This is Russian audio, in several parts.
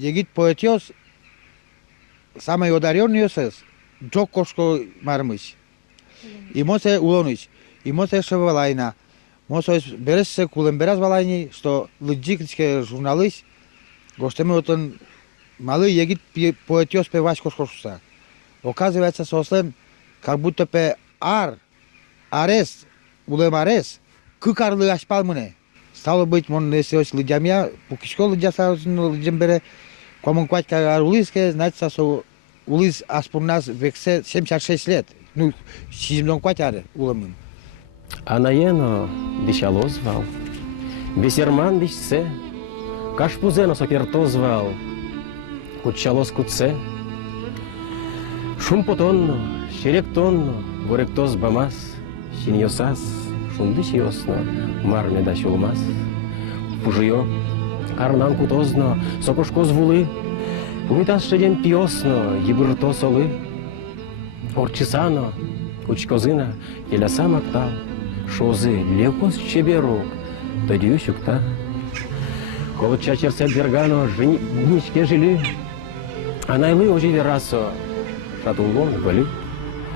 егит поэтиос самый одаренный сес, джок кошко мармыш. И мосе улоныш, и мосе шевалайна. Мосе бересе кулем бераз валайни, что лыджикричке журналист, гостеми отон малый егит поэтиос певач кошкошуса. Оказывается, сослем, как будто пе арес, улем арес, кыкарлы ашпал мне. Стало быть, он если лыджамия, пукишко лыджаса лыджамбере, комон квачка улиске, значит, что улис аспурнас вексе 76 лет. Ну, сизмдон квачаре уламын. Анаено дишало звал, бесерман дишсе, кашпузено сокерто звал, кучалос куце, шумпотонно, шеректонно, боректоз бамас, шиньосас, шундышиосно, мармеда шулмас, пужио, карнан кутозно, сокошко звули, умитас шеден пиосно, ебурто соли, орчисано, кучкозина, еляса мактал, шозы, левкос чеберук, дадюшукта. Колоча черсет бергано, женичке жили, а найлы оживи расо, шатулон были.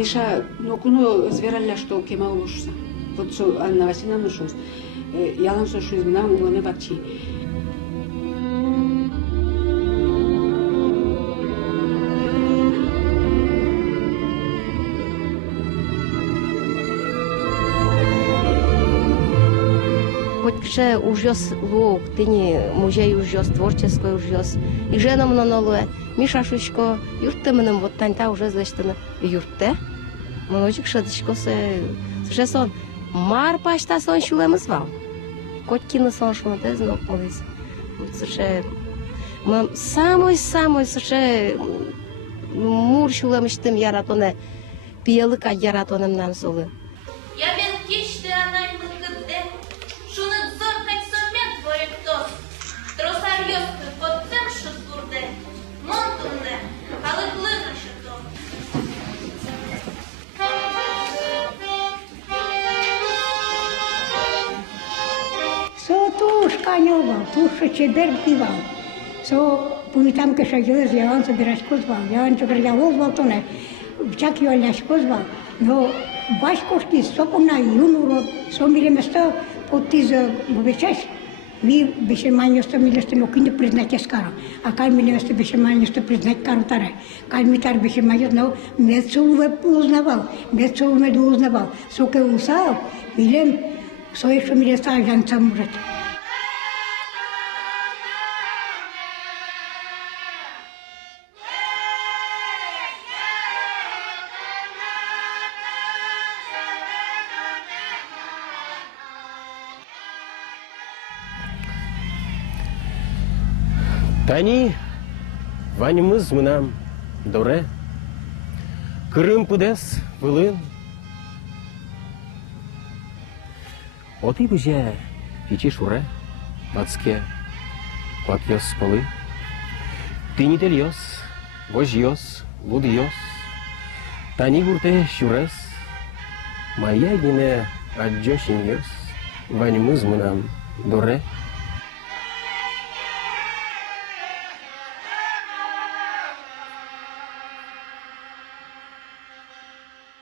Иша, но куно звераля что кемал лушса. Вот что Анна Васильевна шус. Ялан что шуз нам уломе бакчи. Че ужас лук, тыни музей ужас, творческий ужас. И женам на нолуэ, Миша Шучко, юртымыным вот таньта уже злештыны юртте. Моночек шадычко се сон мар пашта сон шулемыз вал. Коткины сон шуматез нок молыз. Сыше самой сыше мур шулемыштым яратоне, пиелыка яратоным нам солы. Я бен кичте анай мыкыдде, шуны зоркать сомет боректос, тросарьёсты подтем шутурде, монтунде, халыклыны шуту. Со туш канёвал, туш чебер пивал. Со пуитам кеша юз яван собирашко звал, яван чокрявол звал тоне, чак юаляшко звал, но башкошки сокуна юнуро, со миреместо потиз бовечаш, ми бешеманьосто милесто нокинде признать скара, а кай милесто бешеманьосто признать карутаре, кай митар бешеманьос, но мецуве узнавал, мецуве меду узнавал, соке усал, милем, соешо милесто ажанца мурат. Тани, ваньмыз мынам, доре, Крым пудес, вылын. Оты быже, фичи шуре, бацке, квапьёс полы. Ты не тельёс, вожьёс, лудьёс, Тани гурте щурес, моя гине аджёшиньёс, ваньмыз мынам, доре.